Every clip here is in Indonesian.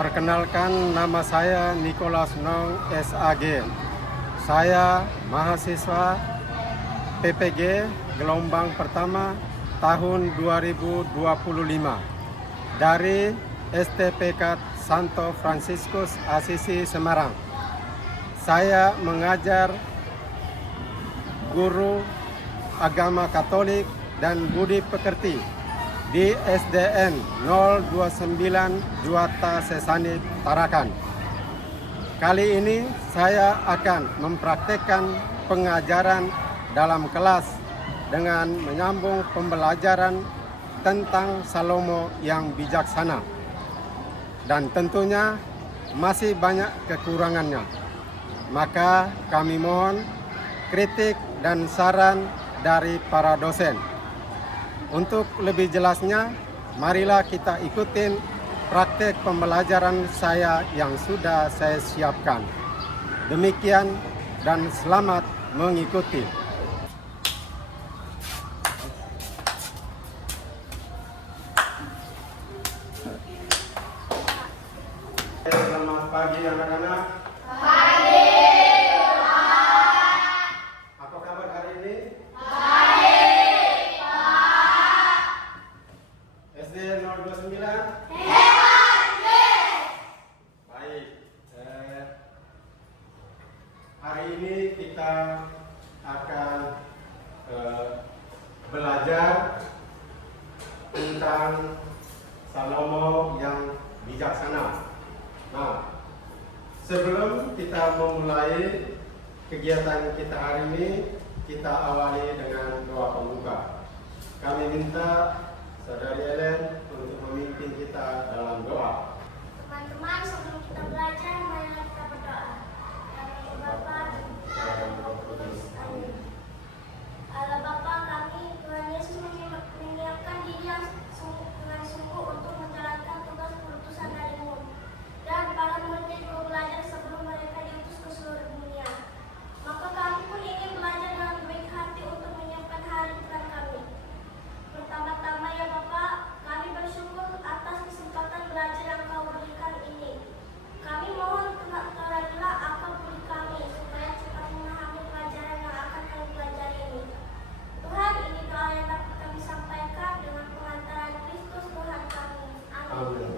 Perkenalkan, nama saya Nicholas Nong SAG. Saya mahasiswa PPG gelombang pertama tahun 2025 dari STPK Santo Fransiskus Asisi Semarang. Saya mengajar guru agama Katolik dan budi pekerti di SDN 029 Juwata Sesani Tarakan. Kali ini saya akan mempraktekkan pengajaran dalam kelas dengan menyambung pembelajaran tentang Salomo yang bijaksana. Dan tentunya masih banyak kekurangannya. Maka kami mohon kritik dan saran dari para dosen. Untuk lebih jelasnya, marilah kita ikutin praktek pembelajaran saya yang sudah saya siapkan. Demikian dan selamat mengikuti. Selamat pagi anak-anak. Pagi, Pak. Apa kabar hari ini? SD 029? Baik. Hari ini kita akan belajar tentang Salomo yang bijaksana. Nah, sebelum kita memulai kegiatan kita hari ini, kita awali dengan doa pembuka. Kami minta Saudari Ellen untuk memimpin kita dalam doa. Teman-teman, sebelum kita belajar, marilah kita berdoa. Kami Bapa dan Roh Kudus. Amin. Allah Bapa kami, Tuhan Yesus menyiapkan diri yang dengan sungguh untuk menjalankan tugas perutusan dari-Mu. Dan para murid juga belajar sebelum mereka diutus ke seluruh dunia. Maka kami pun ingin belajar dengan baik hati untuk menyiapkan hari depan kami. Pertama-tama ya Bapak, kami bersyukur atas kesempatan belajar yang Kau berikan ini. Kami mohon kiranya Engkau beri kami supaya cepat memahami pelajaran yang akan kami pelajari ini. Tuhan, ini doa yang dapat kami sampaikan dengan pengantaran Kristus Tuhan kami. Amin.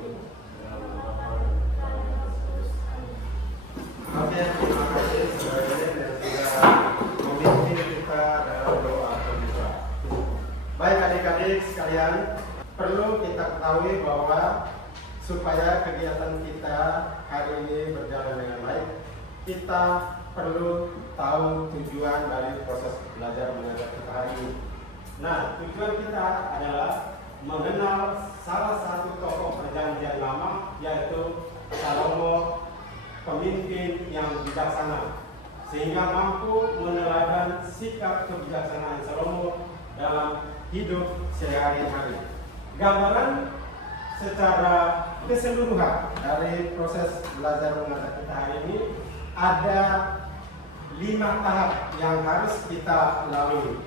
Oke, terima kasih Saudari Ellen yang sudah memimpin kita dalam doa pembuka. Baik adik-adik sekalian, perlu kita ketahui bahwa supaya kegiatan kita hari ini berjalan dengan baik, kita perlu tahu tujuan dari proses belajar mengajar kita hari ini. Nah, tujuan kita adalah mengenal salah satu tokoh perjanjian lama, yaitu Salomo, pemimpin yang bijaksana, sehingga mampu meneladan sikap kebijaksanaan Salomo dalam hidup sehari-hari. Gambaran secara keseluruhan dari proses belajar mengajar kita hari ini ada 5 tahap yang harus kita lalui.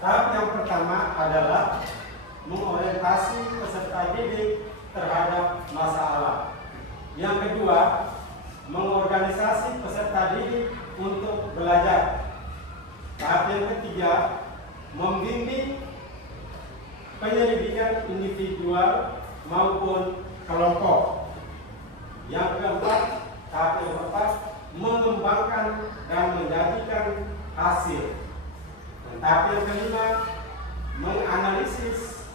Tahap yang pertama adalah mengorientasi peserta didik terhadap masalah. Yang kedua, mengorganisasi peserta didik untuk belajar. Tahap yang ketiga, membimbing penyelidikan individual maupun kelompok. Yang keempat, tahap yang keempat, mengembangkan dan menjadikan hasil. Dan tahap yang kelima, menganalisis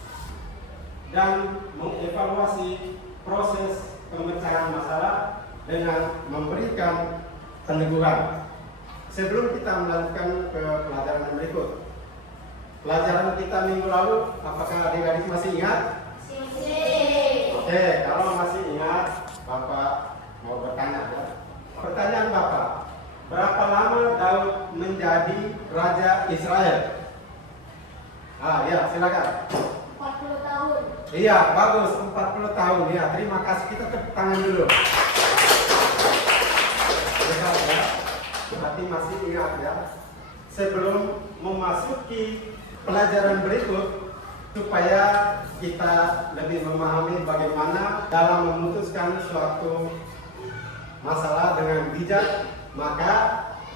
dan mengevaluasi proses pemecahan masalah dengan memberikan peneguhan. Sebelum kita melanjutkan ke pelajaran yang berikut, pelajaran kita minggu lalu, apakah adik-adik masih ingat? Oke, kalau masih ingat, Bapak mau bertanya ya. Pertanyaan Bapak, berapa lama Daud menjadi Raja Israel? Ya, silakan. 40 tahun. Iya, bagus, 40 tahun ya. Terima kasih, kita tepuk tangan dulu. Hebat ya. Berarti masih ingat ya. Sebelum memasuki pelajaran berikut, supaya kita lebih memahami bagaimana dalam memutuskan suatu masalah dengan bijak, maka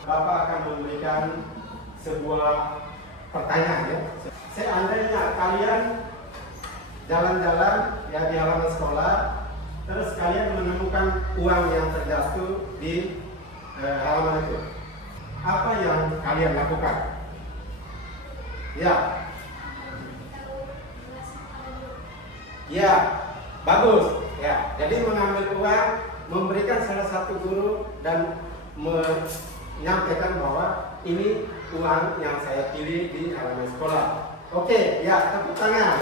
Bapak akan memberikan sebuah pertanyaan ya. Seandainya kalian jalan-jalan ya di halaman sekolah, terus kalian menemukan uang yang terjatuh di halaman itu, apa yang kalian lakukan? Ya, ya, bagus. Ya, jadi mengambil uang, memberikan salah satu guru dan menyampaikan bahwa ini uang yang saya pilih di halaman sekolah. Oke, ya, tepuk tangan.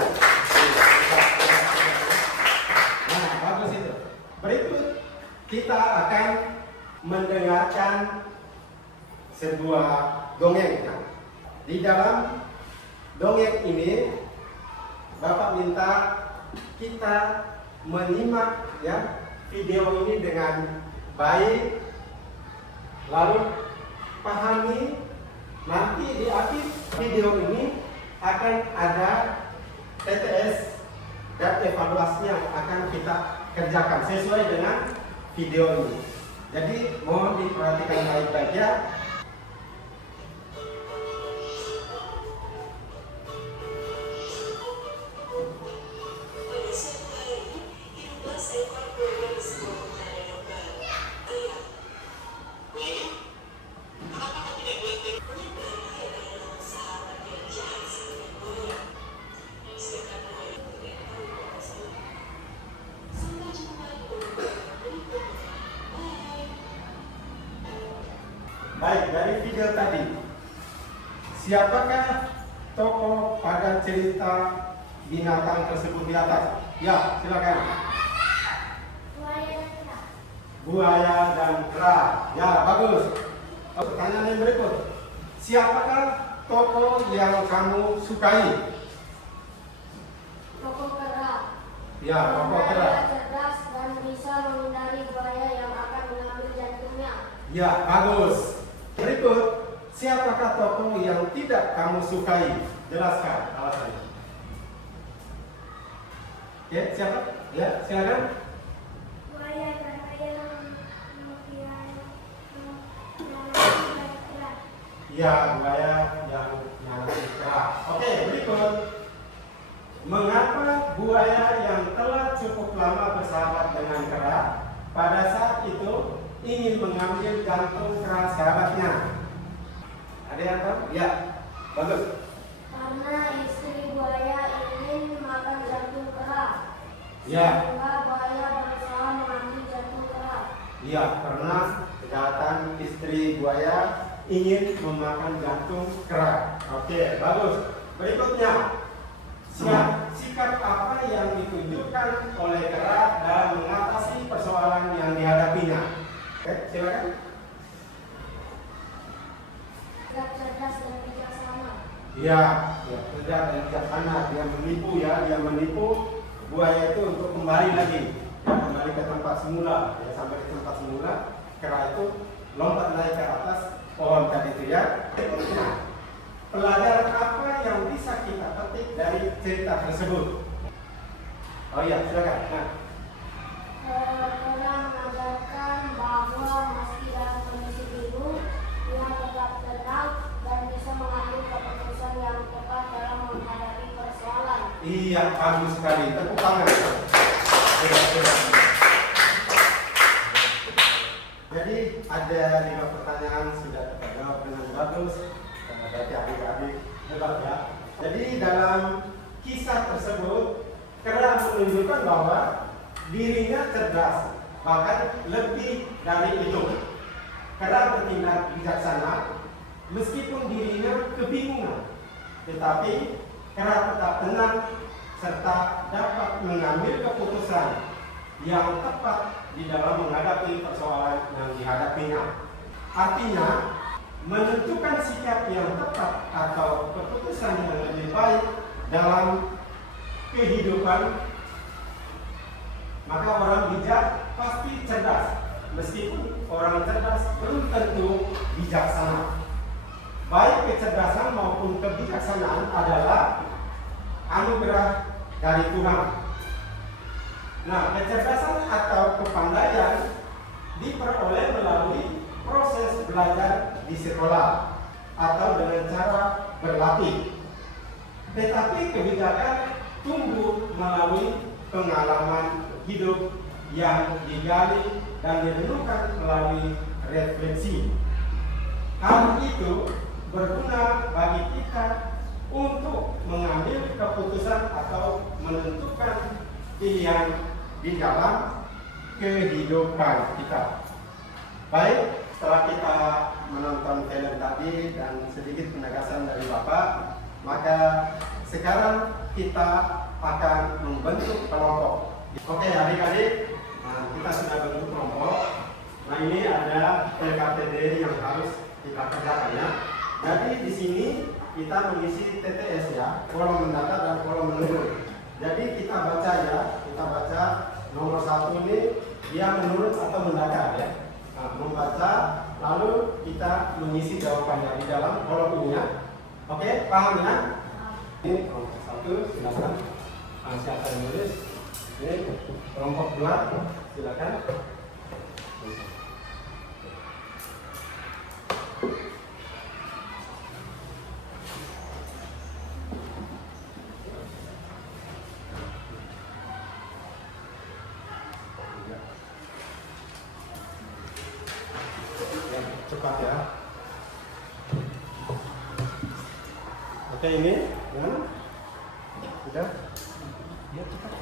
Nah, bagus itu. Berikut kita akan mendengarkan sebuah dongeng. Di dalam dongeng ini Bapak minta kita menyimak ya video ini dengan baik, lalu pahami. Nanti di akhir video ini akan ada TTS dan evaluasi yang akan kita kerjakan sesuai dengan video ini. Jadi mohon diperhatikan baik-baik ya. Baik, dari video tadi, siapakah tokoh pada cerita binatang tersebut di atas? Ya, silakan. Buaya dan kera. Ya, bagus. Pertanyaan yang berikut, siapakah tokoh yang kamu sukai? Tokoh kera. Ya, tokoh kera. Dia cerdas dan bisa menghindari buaya yang akan mengambil jantungnya. Ya, bagus. Berikut, siapakah tokoh yang tidak kamu sukai? Jelaskan alasannya. Ya, siapa? Ya, silakan. Buaya karena yang Ya, buaya yang nyala kera. Oke, berikut. Mengapa buaya yang telah cukup lama bersahabat dengan kera pada saat itu ingin mengambil jantung kera sahabatnya? Ada yang tahu? Ya, bagus. Karena istri buaya ingin makan jantung kera. Ya. Sehingga buaya berusaha mengambil jantung kera. Ya, karena kejahatan istri buaya ingin memakan jantung kera. Oke, bagus. Berikutnya, sikap apa yang ditunjukkan oleh kera dalam mengatasi persoalan yang dihadapinya? Oke, silakan. Sikap cerdas dan bijaksana. Ya, cerdas dan bijaksana. Dia menipu ya, dia menipu buaya itu untuk kembali lagi, ya, kembali ke tempat semula. Ya, sampai ke tempat semula, kera itu lompat naik ke atas pohon tadi itu ya. Nah, pelajaran apa yang bisa kita petik dari cerita tersebut? Oh iya, silakan. Nah, Kera mengajarkan bahwa meski dalam kondisi bingung, dia tetap tenang dan bisa mengambil keputusan yang tepat dalam menghadapi persoalan. iya, bagus sekali. Tepuk tangan. Jadi ada 5 pertanyaan sudah terjawab dengan bagus. Berarti adik-adik hebat ya. Jadi dalam kisah tersebut, kera menunjukkan bahwa dirinya cerdas, bahkan lebih dari itu. Kera bertindak bijaksana, meskipun dirinya kebingungan, tetapi kera tetap tenang serta dapat mengambil keputusan yang tepat di dalam menghadapi persoalan yang dihadapinya. Artinya, menentukan sikap yang tepat atau keputusan yang lebih baik dalam kehidupan, maka orang bijak pasti cerdas, meskipun orang cerdas belum tentu bijaksana. Baik kecerdasan maupun kebijaksanaan adalah anugerah dari Tuhan. Nah, kecerdasan atau kepandaian di diperoleh melalui proses belajar di sekolah atau dengan cara berlatih. Tetapi kebijakan tumbuh melalui pengalaman hidup yang digali dan direnungkan melalui refleksi. Hal itu berguna bagi kita untuk mengambil keputusan atau menentukan pilihan di dalam kehidupan kita. Baik, setelah kita menonton film tadi dan sedikit penegasan dari Bapak, maka sekarang kita akan membentuk kelompok. Oke adik-adik, kita sudah bentuk kelompok. Nah ini ada PKPD yang harus kita kerjakan ya. Jadi di sini kita mengisi TTS ya, kolom mendata dan kolom menurut. Jadi kita baca ya, kita baca nomor 1 ini dia menurut atau mendata ya. Nah, membaca lalu kita mengisi jawabannya di dalam kolom ini ya. Oke, paham ya? Ini kelompok 1 silakan. Siapa yang nulis? Ini kelompok 2 silakan. Cepat ya. Oke ini, gimana? Sudah? Ya cepat.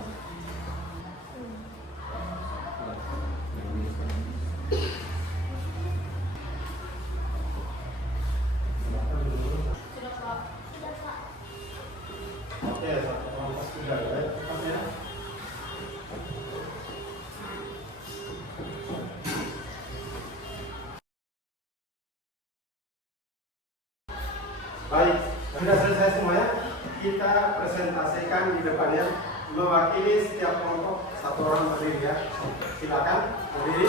Oke, kelompok sudah ya. Cepat ya. Baik, sudah selesai semuanya. Kita presentasikan di depannya mewakili setiap kelompok satu orang berdiri ya. Silakan berdiri.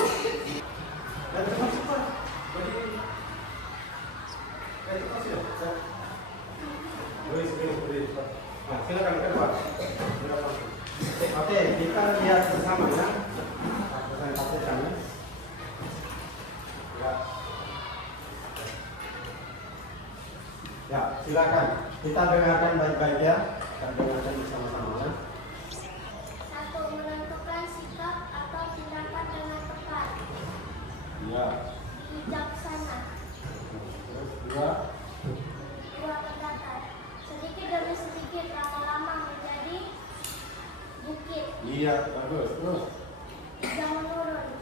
Dan cepat. Berdiri. Cepat ya. Berdiri. Nah, silakan ke depan. Oke, kita lihat bersama ya. Presentasikan ya. Ya, silakan. Kita dengarkan baik-baik ya. Kita dengarkan bersama-sama ya. 1. Menentukan sikap atau tindakan dengan tepat. Ya. Bijaksana. Terus 2. 2. Terdatar. Sedikit demi sedikit lama-lama menjadi bukit. Iya, bagus. Terus. 3. Menurun.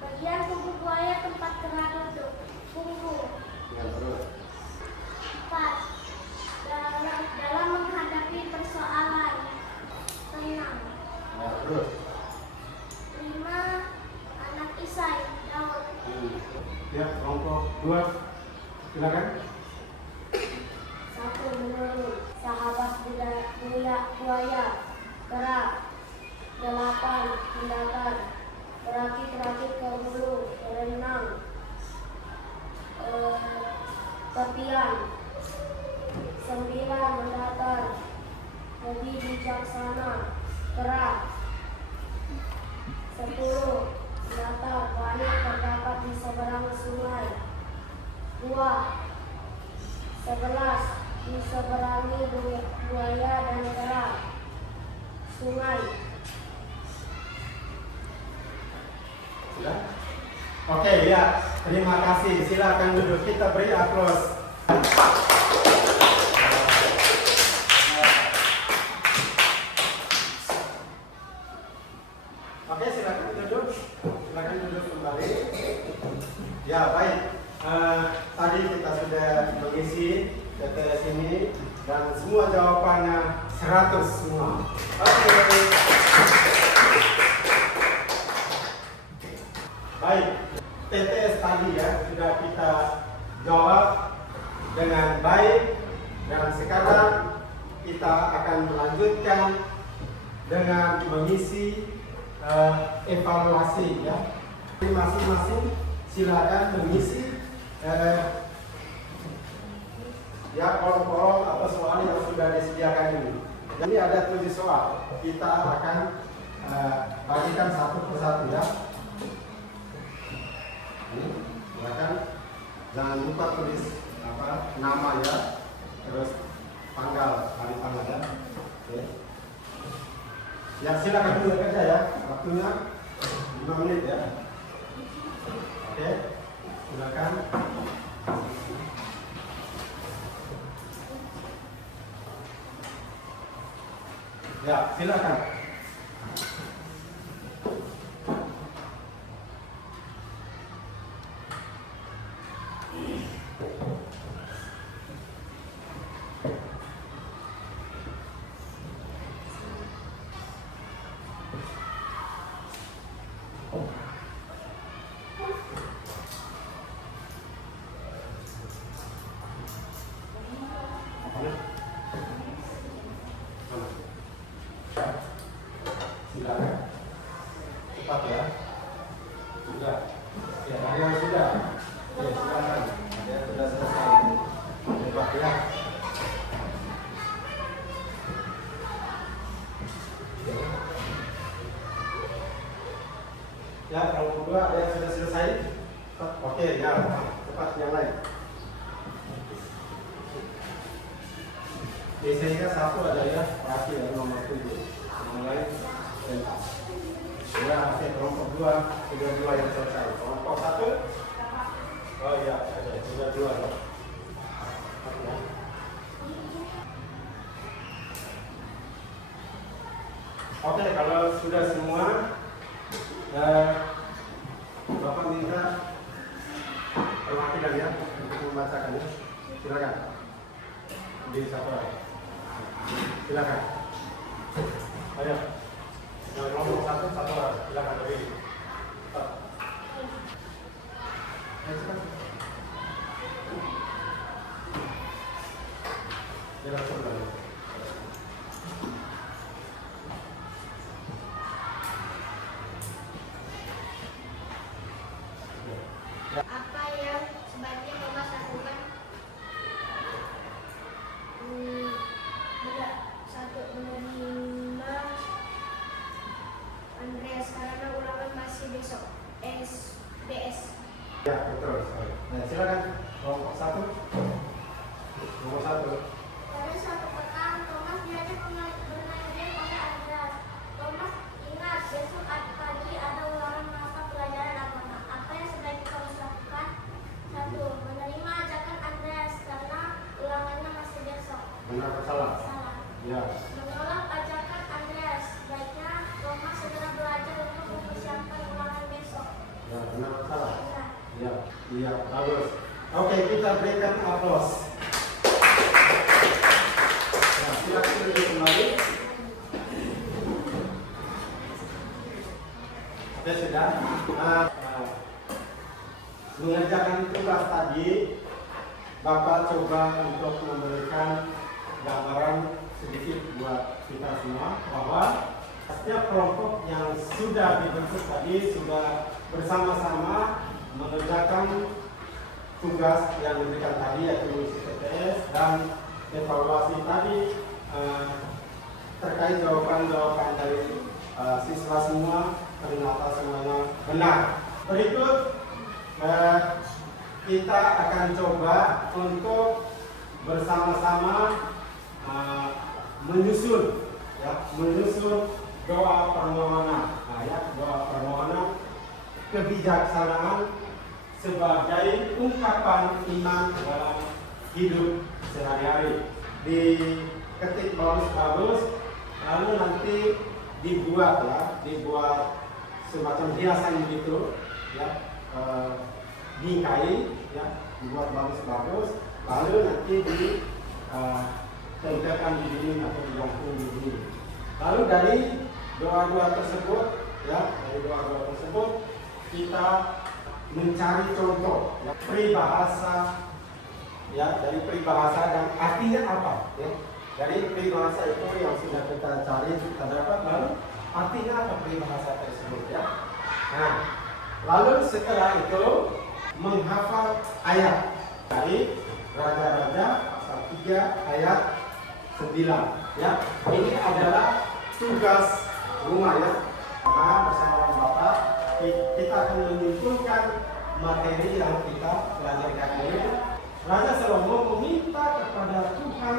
Bagian tubuh buaya tempat kera duduk. Punggung. Ya, terus. 4. Dalam menghadapi persoalan. Tenang. Ya, terus. 5. Anak Isai. Daud. Ya, kelompok 2. Silakan. 1. Menurun. Sahabat buaya. Kera. 8. Tindakan. Berakit-rakit ke hulu. Berenang. Tepian. 9. Mendatar. Lebih bijaksana. Kera. 10. Mendatar. Banyak terdapat di seberang sungai. 2. 11. Diseberangi buaya dan kera. Sungai. Sudah? Oke, ya. Terima kasih. Silakan duduk. Kita beri aplaus. Oke, silakan duduk. Silakan duduk kembali. Ya, baik. Tadi kita sudah mengisi TTS ini dan semua jawabannya 100 semua. Oke. Baik, TTS tadi ya sudah kita jawab dengan baik dan sekarang kita akan melanjutkan dengan mengisi evaluasi ya. Masing-masing silakan mengisi ya kolom-kolom atau soal yang sudah disediakan ini. Jadi ada 7 soal. Kita akan bagikan satu persatu ya. Jangan lupa tulis nama ya, terus tanggal, hari tanggal ya. Oke. Ya silakan mulai kerja ya, waktunya 5 menit ya. Oke, silakan. Ya silakan. Silakan. Cepat ya. Sudah. Ya, ada yang sudah. Ya, silakan. Ya, sudah selesai. Cepat ya. Ya, kalau kedua ada yang sudah selesai. Oke, ya. Cepat yang lain. Biasanya satu ada ya, terakhir ya, nomor 7. Yang lain pentas. Ya, oke, kelompok 2, sudah 2 yang selesai. Kelompok 1. Oh iya, ada, sudah 2 ya. Oke, kalau sudah semua, Bapak minta perwakilan ya untuk membacakannya. Silakan. Di satu orang. Silakan. Ayo. Yang nomor 1 satu orang. Silakan berdiri. Ya, langsung berdiri. Apa yang sebaiknya Thomas lakukan? Satu, menerima Andreas karena ulangan masih besok. SBS. Ya, betul. Nah, silakan. Kelompok 1. Nomor 1. Pada suatu petang, Thomas diajak bermain game oleh Andreas. Thomas ingat besok pagi ada ulangan mata pelajaran agama. Apa yang sebaiknya Thomas lakukan? Satu, menerima ajakan Andreas karena ulangannya masih besok. Benar atau salah? Salah. Ya. Menolak ajakan Andreas, baiknya Thomas segera belajar untuk mempersiapkan ulangan besok. Ya, benar atau salah? Benar. Ya, iya, bagus. Oke, kita berikan aplaus. Nah, silakan duduk kembali. Oke, sudah. Mengerjakan tugas tadi, Bapak coba untuk memberikan gambaran sedikit buat kita semua bahwa setiap kelompok yang sudah dibentuk tadi sudah bersama-sama mengerjakan tugas yang diberikan tadi, yaitu mengisi TTS dan evaluasi tadi terkait jawaban-jawaban dari siswa semua ternyata semuanya benar. Berikut kita akan coba untuk bersama-sama menyusun doa permohonan. Nah, ya, doa permohonan kebijaksanaan sebagai ungkapan iman dalam hidup sehari-hari. Diketik bagus-bagus, lalu nanti dibuat semacam hiasan gitu, ya, bingkai, ya, dibuat bagus-bagus, lalu nanti ditempelkan di dinding atau digantung di dinding. Lalu dari doa-doa tersebut, kita mencari contoh, ya, peribahasa, ya, dari peribahasa dan artinya apa, ya. Dari peribahasa itu yang sudah kita cari, kita dapat, lalu artinya apa peribahasa tersebut, ya. Nah, lalu setelah itu menghafal ayat dari Raja-Raja pasal 3 ayat 9, ya. Ini adalah tugas rumah, ya. Nah, bersama Bapak kita akan menyimpulkan materi yang kita pelajari ini, Raja Salomo meminta kepada Tuhan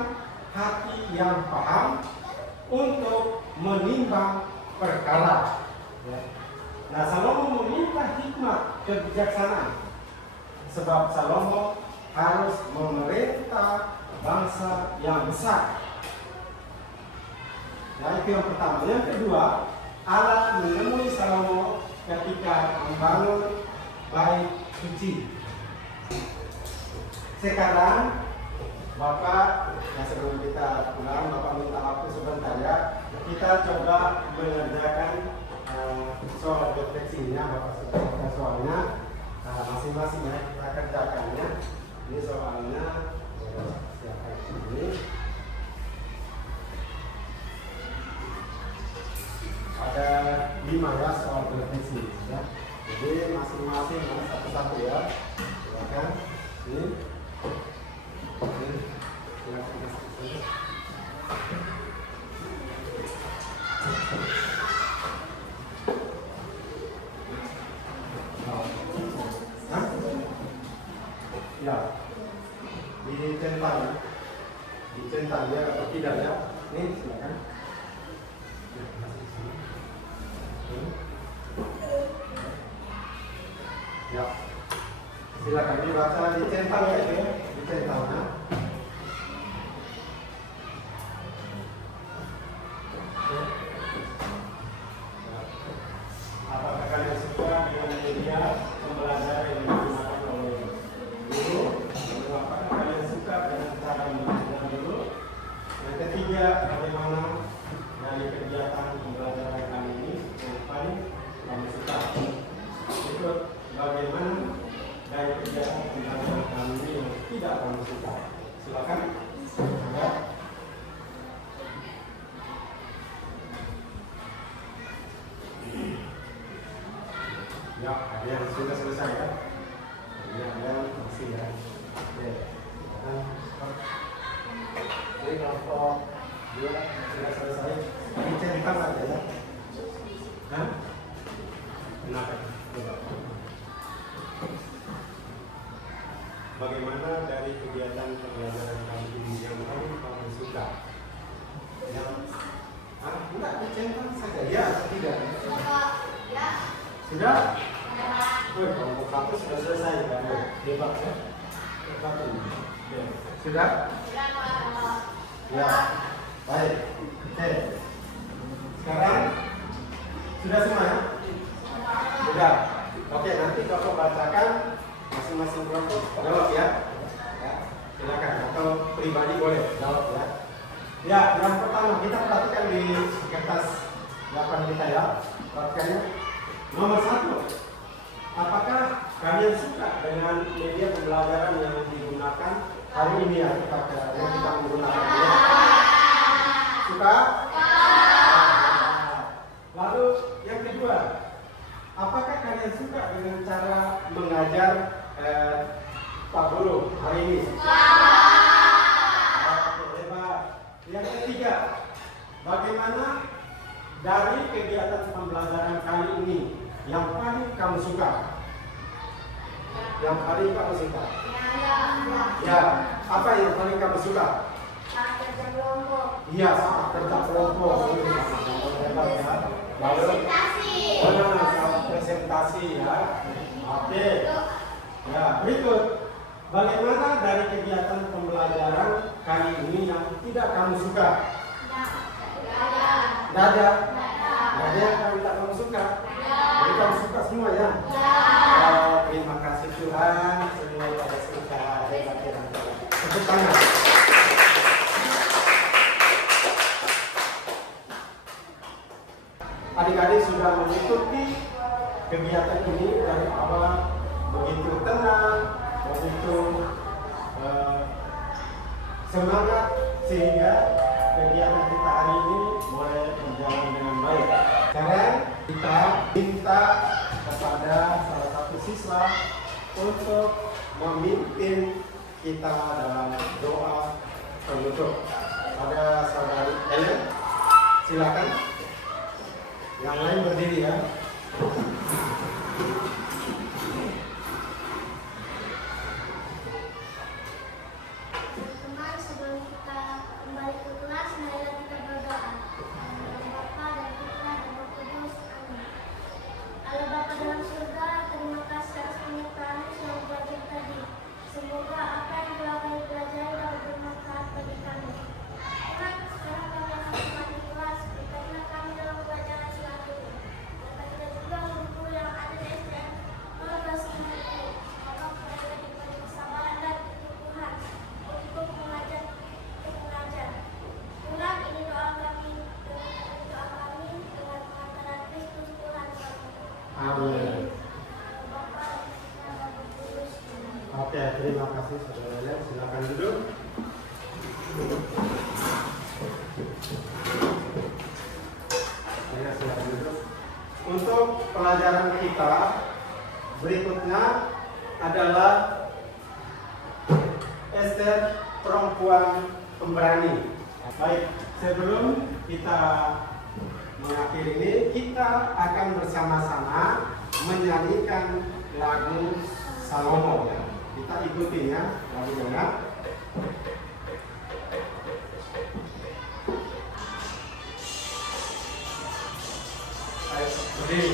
hati yang paham untuk menimbang perkara. Ya. Nah, Salomo meminta hikmat kebijaksanaan, sebab Salomo harus memerintah bangsa yang besar. Nah, itu yang pertama. Yang kedua, Allah menemui Salomo ketika membangun bait suci. Sekarang Bapak, yang sebelum kita pulang, Bapak minta waktu sebentar ya. Kita coba mengerjakan soal refleksinya, Bapak sudah soalnya masing-masing ya kita kerjakannya. Ini soalnya siapa ini? Ada 5 ya soal refleksi ya. Jadi masing-masing satu-satu ya. Silakan. Ini. Ya, dicentang ya atau tidak ya? Ini silakan. Ya, silakan dibaca dicentang ya itu ya, dicentang ya. Apakah kalian suka dengan media pembelajaran yang digunakan oleh guru? Apakah kalian suka dengan cara belajar dulu? Yang ketiga, bagaimana dari kegiatan pembelajaran kali ini yang paling kamu suka? Itu bagaimana dari kegiatan pembelajaran kali ini yang tidak kamu suka? Silakan. Ya. Ya, ada yang sudah selesai ya? Ada yang masih ya? Oke. Jadi kelompok dia sudah selesai, dicentang saja ya? Hah? Kenapa? Coba. Bagaimana dari kegiatan pembelajaran kali ini yang paling kamu suka? Yang enggak dicentang saja ya atau tidak? Ya. Sudah? Kelompok 1 sudah selesai kan? Hebat ya? Hebat ya. Sudah? Ya. Baik. Oke. Sekarang sudah semua ya? Sudah. Oke, nanti Bapak bacakan masing-masing kelompok jawab ya. Ya. Silakan atau pribadi boleh jawab ya. Ya, yang pertama kita perhatikan di kertas 8 kita ya. Perhatikannya. Nomor 1, apakah kalian suka dengan media pembelajaran yang digunakan hari ini ya yang kita menggunakan ya? Suka? Lalu yang kedua, apakah kalian suka dengan cara mengajar Pak Guru hari ini? Yang ketiga, bagaimana dari kegiatan pembelajaran kali ini yang paling kamu suka? Yang paling kamu suka? Ya, apa yang paling kamu suka? Kerja kelompok. Iya, saat kerja kelompok. Lalu presentasi ya. Oke. Ya, berikut. Bagaimana dari kegiatan pembelajaran kali ini yang tidak kamu suka? Tidak ada. Yang tidak kamu suka? Jadi kamu suka semua ya? Terima kasih Tuhan. Semua pada suka. Tepuk tangan. Adik-adik sudah mengikuti kegiatan ini dari awal begitu tenang, begitu semangat sehingga kegiatan kita hari ini mulai berjalan dengan baik. Sekarang kita minta kepada salah satu siswa untuk memimpin kita dalam doa penutup. Ada saudari Ellen, silakan. Yang lain berdiri ya. Allah Bapa dalam surga, terima kasih atas pendidikan kami selama belajar tadi. Semoga apa yang telah kami pelajari dapat bermanfaat bagi kami. Tuhan, sekarang kami akan kembali ke kelas. Berikanlah kami dalam pelajaran selanjutnya. Berkatilah juga guru-guru yang ada di SDN 1290. Tolong mereka diberi kesabaran dan keteguhan untuk mengajar. Tuhan, ini doa kami dengan pengantaran Kristus Tuhan kami. Amin. Bapa dan Roh Kudus. Oke, terima kasih saudara Len. Silakan duduk. Ya, silakan duduk. Untuk pelajaran kita berikutnya adalah Ester perempuan pemberani. Baik, sebelum kita mengakhiri ini, kita akan bersama-sama menyanyikan lagu Salomo. Kita ikuti ya lagunya. Baik, berdiri.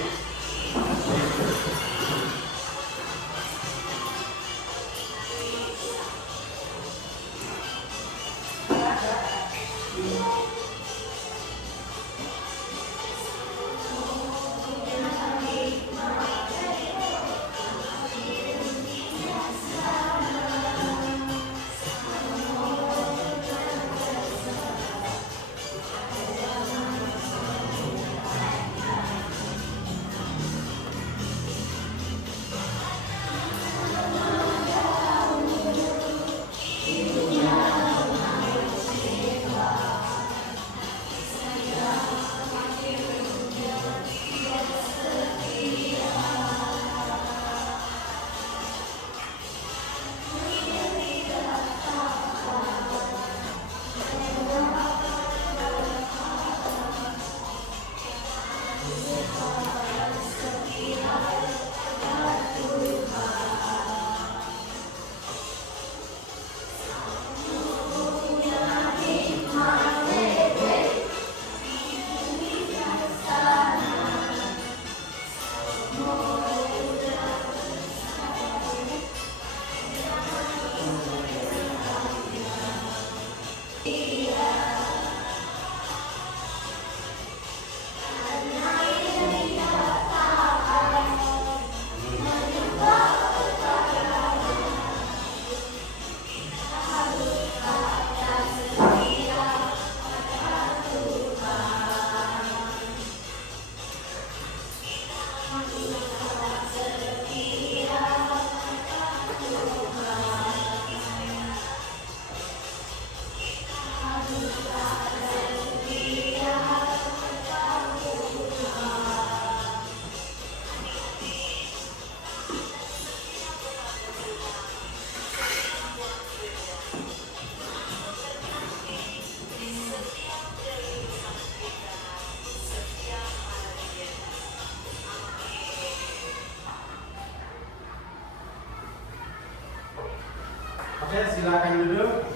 Oke, silakan duduk.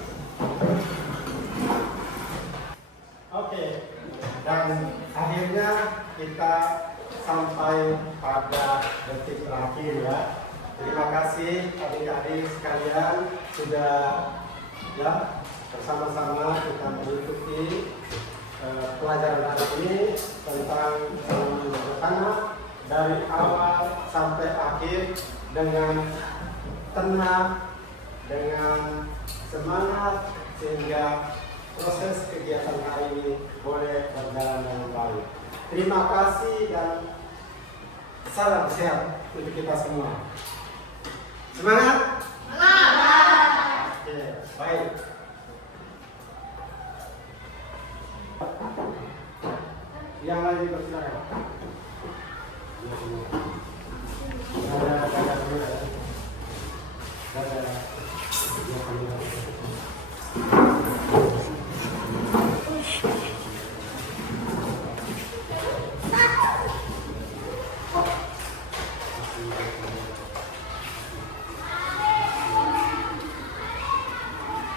Oke, dan akhirnya kita sampai pada detik terakhir ya. Terima kasih adik-adik sekalian sudah ya bersama-sama kita mengikuti pelajaran hari ini tentang anak dari awal sampai akhir dengan tenang, dengan semangat sehingga proses kegiatan hari ini boleh berjalan dengan baik. Terima kasih dan salam sehat untuk kita semua. Semangat! Semangat! Oke, baik. Yang lain bersilakan.